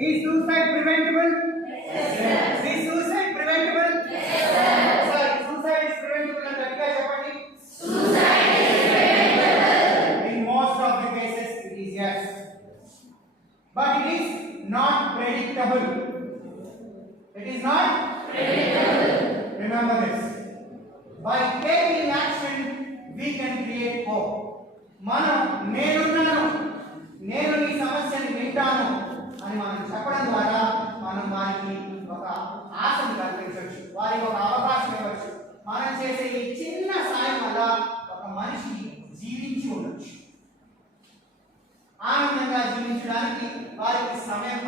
Is suicide preventable? Yes. Is suicide preventable? Yes. Sir, suicide is preventable and గట్టిగా చెప్పండి. Suicide is preventable. In most of the cases it is yes. But it is not predictable. It is not predictable. Remember this. By taking action we can create hope. మనం నేను ఈ సమస్యని వింటాను అని మనం చెప్పడం ద్వారా మనం వారికి ఒక ఆశను కల్పించవచ్చు, వారికి ఒక అవకాశం ఇవ్వచ్చు. మనం చేసే ఈ చిన్న సాయం వల్ల ఒక మనిషి జీవించి ఉండొచ్చు, ఆనందంగా జీవించడానికి వారికి సమయం